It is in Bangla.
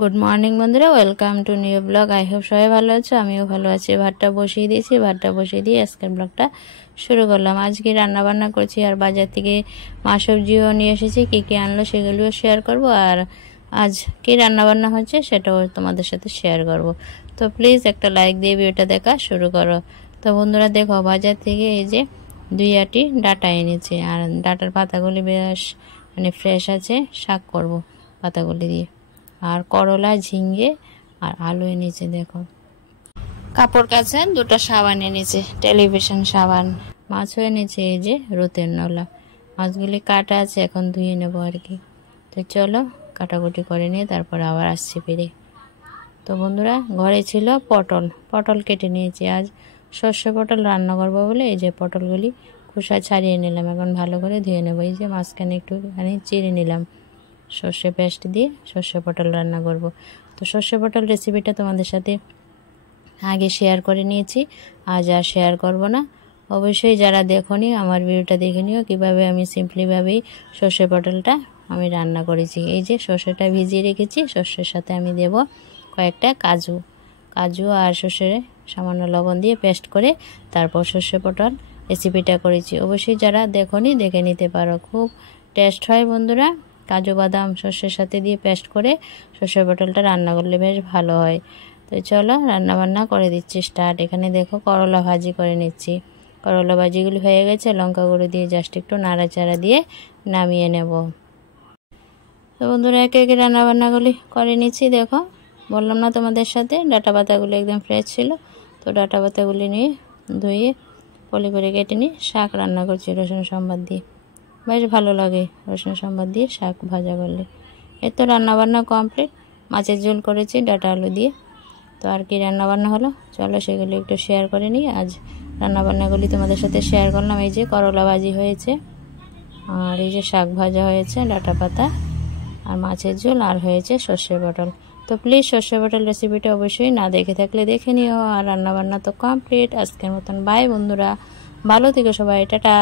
গুড মর্নিং বন্ধুরা, welcome to new blog. I hope সবাই ভালো আছো, আমিও ভালো আছি। ভাতটা বসিয়ে দিয়েছি, ভাতটা বসিয়ে দিয়ে আজকের ব্লগটা শুরু করলাম। আজকে রান্না বান্না করছি আর বাজার থেকে মাছ সবজিও নিয়ে এসেছি। কী কী আনলো সেগুলিও শেয়ার করব, আর আজ কী রান্না বান্না হচ্ছে সেটাও তোমাদের সাথে শেয়ার করব। তো প্লিজ একটা লাইক দিয়ে ভিডিওটা দেখা শুরু করো। তো বন্ধুরা দেখো, বাজার থেকে এই যে 2 আটি ডাটা এনেছি, আর ডাটার পাতাগুলি বেশ ফ্রেশ আছে। শাক করব পাতাগুলি দিয়ে। আর করলা, ঝিঙ্গে আর আলু এনেছে। দেখো, কাপড় কাচে 2টা সাবান এনেছে, টেলিভিশন সাবান। মাছও এনেছে এই যে রুতের নলা। মাছগুলি কাটা আছে, এখন ধুয়ে নেবো আর কি। তো চলো কাটাকুটি করে নিয়ে তারপর আবার আসছি ফিরে। তো বন্ধুরা, ঘরে ছিল পটল কেটে নিয়েছি। আজ সর্ষে পটল রান্না করবো বলে এই যে পটলগুলি খোসা ছাড়িয়ে নিলাম। এখন ভালো করে ধুয়ে নেবো। এই যে মাঝখানে একটুখানি চিড়ে নিলাম। সর্ষে পেস্ট দিয়ে সর্ষে পটল রান্না করব। তো সর্ষে পটল রেসিপিটা তোমাদের সাথে আগে শেয়ার করে নিয়েছি, আজ আর শেয়ার করব না। অবশ্যই যারা দেখোনি আমার ভিডিওটা দেখে নিও, কীভাবে আমি সিম্পলিভাবেই সর্ষে পটলটা আমি রান্না করেছি। এই যে সর্ষেটা ভিজিয়ে রেখেছি, সর্ষের সাথে আমি দেব কয়েকটা কাজু আর সর্ষে সামান্য লবণ দিয়ে পেস্ট করে তারপর সর্ষে পটল রেসিপিটা করেছি। অবশ্যই যারা দেখোনি দেখে নিতে পারো, খুব টেস্ট হয় বন্ধুরা। কাজু বাদাম সর্ষের সাথে দিয়ে পেস্ট করে সর্ষে পটলটা রান্না করলে বেশ ভালো হয়। তো চলো রান্না বান্না করে দিচ্ছি স্টার্ট। এখানে দেখো করলা ভাজি করে নিচ্ছি। করলা ভাজিগুলি হয়ে গেছে, লঙ্কা গুঁড়ো দিয়ে জাস্ট একটু নাড়াচাড়া দিয়ে নামিয়ে নেব। তো বন্ধুরা একে একে রান্না বান্নাগুলি করে নিচ্ছি। দেখো, বললাম না তোমাদের সাথে ডাটা পাতাগুলি একদম ফ্রেশ ছিল। তো ডাটা পাতাগুলি নিয়ে ধুয়ে পলি করে কেটে নিয়ে শাক রান্না করছি রসুন সম্বাদ দিয়ে। বেশ ভালো লাগে রসুন সম্বাদ দিয়ে শাক ভাজা করলে। এর তো রান্নাবান্না কমপ্লিট। মাছের ঝোল করেছি ডাটা আলু দিয়ে। তো আর কি রান্নাবান্না হলো চলো সেগুলি একটু শেয়ার করে নিই। আজ রান্নাবান্নাগুলি তোমাদের সাথে শেয়ার করলাম। এই যে করলা ভাজি হয়েছে, আর এই যে শাক ভাজা হয়েছে ডাটা পাতা আর মাছের ঝোল, আর হয়েছে সর্ষে পটল। তো প্লিজ সর্ষে পটল রেসিপিটা অবশ্যই না দেখে থাকলে দেখে নিও। আর রান্নাবান্না তো কমপ্লিট। আজকের মতন বাই বন্ধুরা, ভালো থেকো সবাই, টাটা।